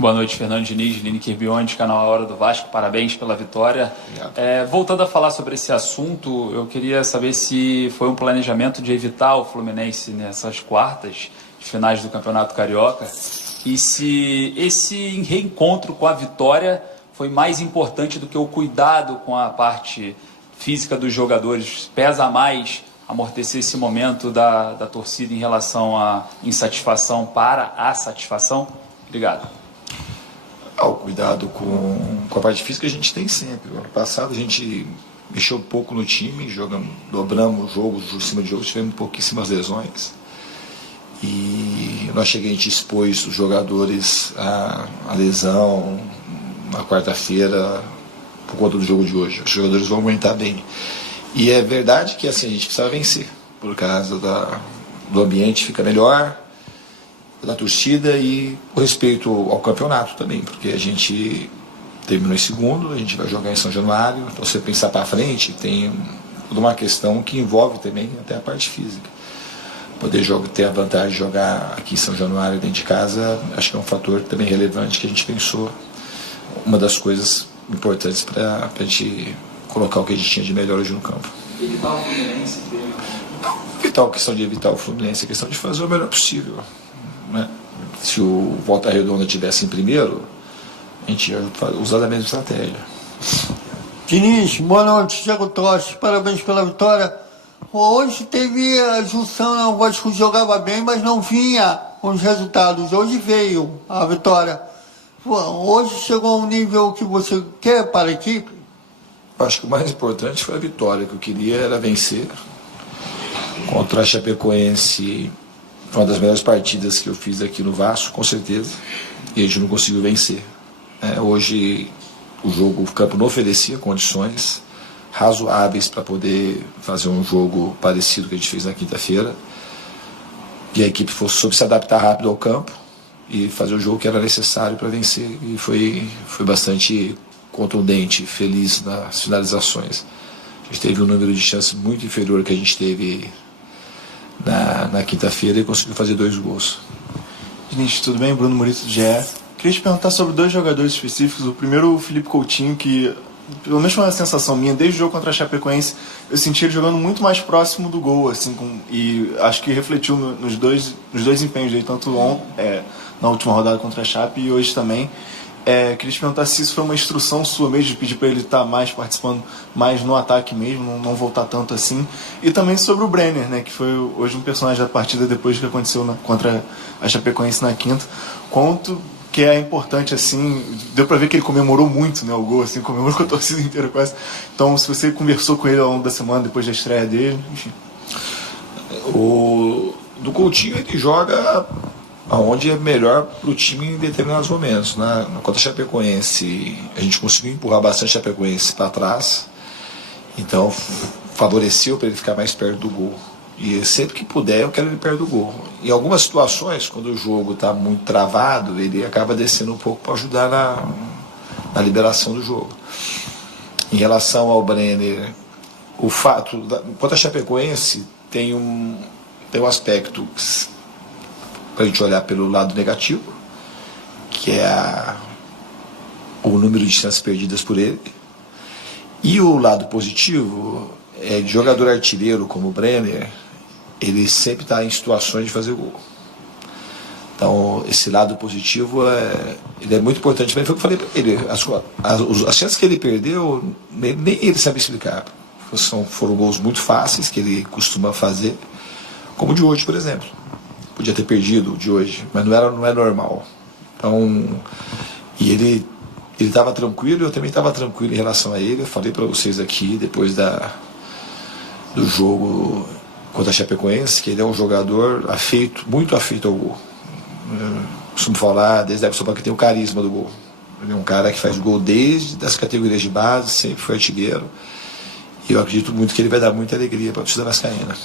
Boa noite, Fernando Diniz, Lineker Beyond, canal A Hora do Vasco. Parabéns pela vitória. Voltando a falar sobre esse assunto, eu queria saber se foi um planejamento de evitar o Fluminense nessas quartas de finais do Campeonato Carioca e se esse reencontro com a vitória foi mais importante do que o cuidado com a parte física dos jogadores. Pesa mais amortecer esse momento da torcida em relação à insatisfação para a satisfação? Obrigado. O cuidado com a parte física a gente tem sempre. No ano passado a gente mexeu um pouco no time, dobramos jogos em cima de jogos, tivemos pouquíssimas lesões. E nós chegamos, a gente expôs os jogadores à lesão na quarta-feira por conta do jogo de hoje. Os jogadores vão aguentar bem. E é verdade que assim, a gente precisa vencer, por causa do ambiente fica melhor, da torcida e o respeito ao campeonato também, porque a gente terminou em segundo, a gente vai jogar em São Januário, então você pensar para frente, tem toda uma questão que envolve também até a parte física. Poder ter a vantagem de jogar aqui em São Januário dentro de casa, acho que é um fator também relevante que a gente pensou, uma das coisas importantes para a gente colocar o que a gente tinha de melhor hoje no campo. Evitar o Fluminense? Evitar a questão de evitar o Fluminense, a questão de fazer o melhor possível. Né? Se o Volta Redonda estivesse em primeiro, a gente ia usar a mesma estratégia. Diniz, boa noite, Thiago Tostes, parabéns pela vitória. Hoje teve a junção, o Vasco jogava bem, mas não vinha com os resultados. Hoje veio a vitória. Hoje chegou a um nível que você quer para a equipe? Acho que o mais importante foi a vitória. O que eu queria era vencer contra a Chapecoense. Foi uma das melhores partidas que eu fiz aqui no Vasco, com certeza, e a gente não conseguiu vencer. Hoje o campo não oferecia condições razoáveis para poder fazer um jogo parecido que a gente fez na quinta-feira, e a equipe soube se adaptar rápido ao campo e fazer o jogo que era necessário para vencer, e foi bastante contundente, feliz nas finalizações. A gente teve um número de chances muito inferior que a gente teve na quinta-feira e conseguiu fazer 2 gols. Diniz, tudo bem? Bruno Murito do GE. Queria te perguntar sobre 2 jogadores específicos. O primeiro, o Felipe Coutinho, que, pelo menos foi uma sensação minha, desde o jogo contra a Chapecoense, eu senti ele jogando muito mais próximo do gol, assim, e acho que refletiu nos dois empenhos dele, tanto na última rodada contra a Chape e hoje também. Queria te perguntar se isso foi uma instrução sua mesmo, de pedir para ele estar mais participando mais no ataque mesmo, não voltar tanto assim. E também sobre o Brenner, né, que foi hoje um personagem da partida depois que aconteceu contra a Chapecoense na quinta. Quanto que é importante, assim, deu para ver que ele comemorou muito, né, o gol, assim, comemorou com a torcida inteira quase. Então, se você conversou com ele ao longo da semana, depois da estreia dele, enfim. Do Coutinho, ele joga aonde é melhor para o time em determinados momentos. Contra a Chapecoense, a gente conseguiu empurrar bastante a Chapecoense para trás, então favoreceu para ele ficar mais perto do gol. E sempre que puder, eu quero ele perto do gol. Em algumas situações, quando o jogo está muito travado, ele acaba descendo um pouco para ajudar na liberação do jogo. Em relação ao Brenner, quanto a Chapecoense, tem um aspecto para a gente olhar pelo lado negativo, que é o número de chances perdidas por ele, e o lado positivo é de jogador artilheiro como o Brenner, ele sempre está em situações de fazer gol. Então esse lado positivo ele é muito importante. Mas foi o que eu falei para ele, as chances que ele perdeu nem ele sabe explicar. Foram gols muito fáceis que ele costuma fazer, como o de hoje, por exemplo. Podia ter perdido o de hoje, mas não é normal. Então, e ele estava tranquilo, eu também estava tranquilo em relação a ele. Eu falei para vocês aqui, depois do jogo contra a Chapecoense, que ele é um jogador muito afeito ao gol. Eu costumo falar, desde a época que tem o carisma do gol. Ele é um cara que faz gol desde as categorias de base, sempre foi artilheiro. E eu acredito muito que ele vai dar muita alegria para a torcida vascaína.